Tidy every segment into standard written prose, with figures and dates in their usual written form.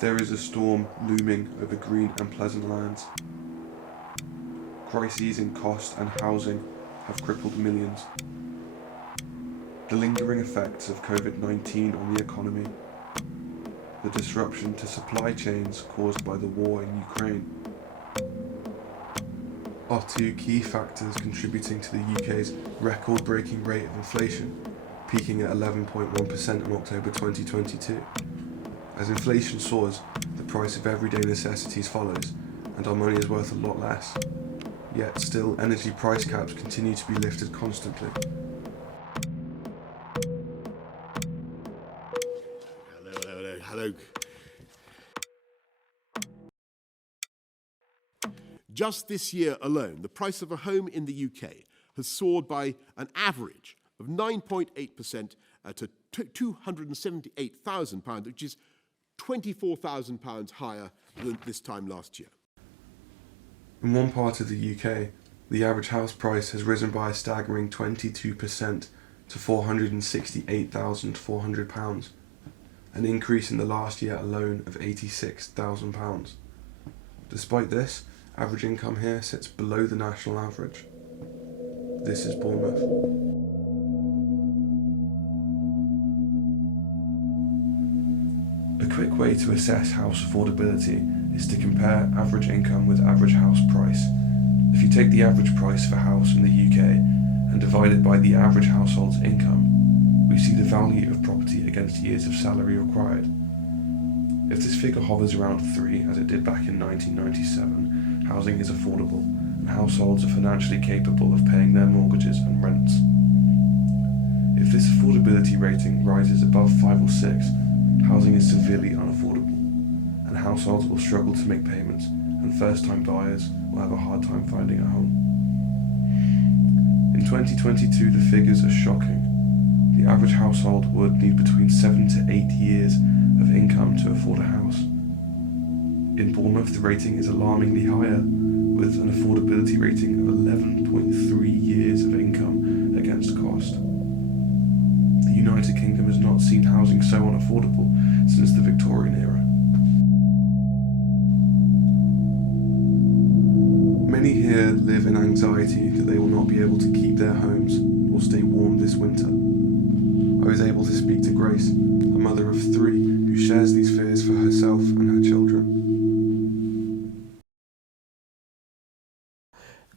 There is a storm looming over green and pleasant lands. Crises in cost and housing have crippled millions. The lingering effects of COVID-19 on the economy, the disruption to supply chains caused by the war in Ukraine, are two key factors contributing to the UK's record-breaking rate of inflation, peaking at 11.1% in October 2022. As inflation soars, the price of everyday necessities follows, and our money is worth a lot less. Yet still, energy price caps continue to be lifted constantly. Hello. Just this year alone, the price of a home in the UK has soared by an average of 9.8% to £278,000, which is £24,000 higher than this time last year. In one part of the UK, the average house price has risen by a staggering 22% to £468,400, an increase in the last year alone of £86,000. Despite this, average income here sits below the national average. This is Bournemouth. A quick way to assess house affordability is to compare average income with average house price. If you take the average price for a house in the UK and divide it by the average household's income, we see the value of property against years of salary required. If this figure hovers around 3, as it did back in 1997, housing is affordable and households are financially capable of paying their mortgages and rents. If this affordability rating rises above 5 or 6, housing is severely unaffordable, and households will struggle to make payments, and first-time buyers will have a hard time finding a home. In 2022, the figures are shocking. The average household would need between 7 to 8 years of income to afford a house. In Bournemouth, the rating is alarmingly higher, with an affordability rating of 11.3 years of income against cost. The United Kingdom has not seen housing so unaffordable since the Victorian era. Many here live in anxiety that they will not be able to keep their homes or stay warm this winter. I was able to speak to Grace, a mother of 3, who shares these fears for herself and her children.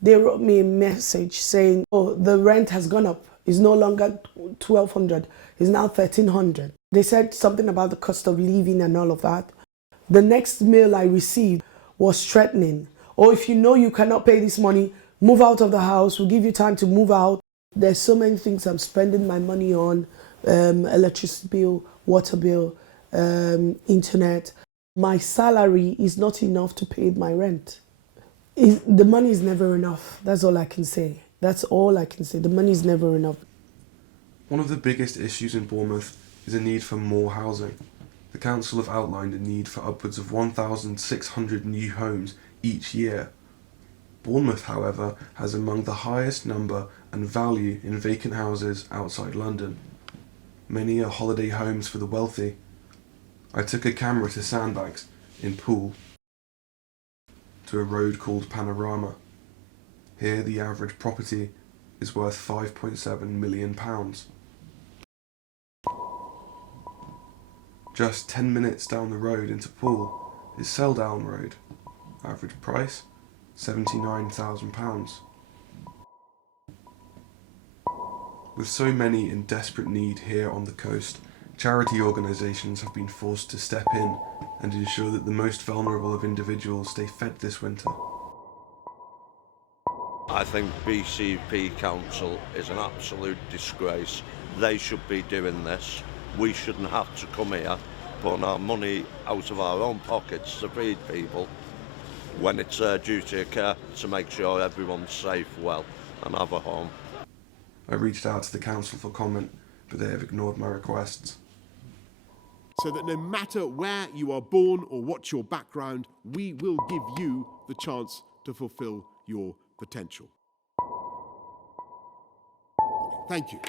They wrote me a message saying, oh, the rent has gone up. It's no longer $1,200, it's now $1,300. They said something about the cost of living and all of that. The next mail I received was threatening. Oh, if you know you cannot pay this money, move out of the house, we'll give you time to move out. There's so many things I'm spending my money on, electricity bill, water bill, internet. My salary is not enough to pay my rent. The money is never enough. That's all I can say. That's all I can say. The money is never enough. One of the biggest issues in Bournemouth is a need for more housing. The council have outlined a need for upwards of 1,600 new homes each year. Bournemouth, however, has among the highest number and value in vacant houses outside London. Many are holiday homes for the wealthy. I took a camera to Sandbags in Poole, to a road called Panorama. Here the average property is worth £5.7 million. Just 10 minutes down the road into Poole is Seldown Road. Average price, £79,000. With so many in desperate need here on the coast, charity organisations have been forced to step in and ensure that the most vulnerable of individuals stay fed this winter. I think BCP Council is an absolute disgrace. They should be doing this. We shouldn't have to come here putting our money out of our own pockets to feed people when it's their duty of care to make sure everyone's safe, well, and have a home. I reached out to the council for comment, but they have ignored my requests. So that no matter where you are born or what's your background, we will give you the chance to fulfill your potential. Thank you.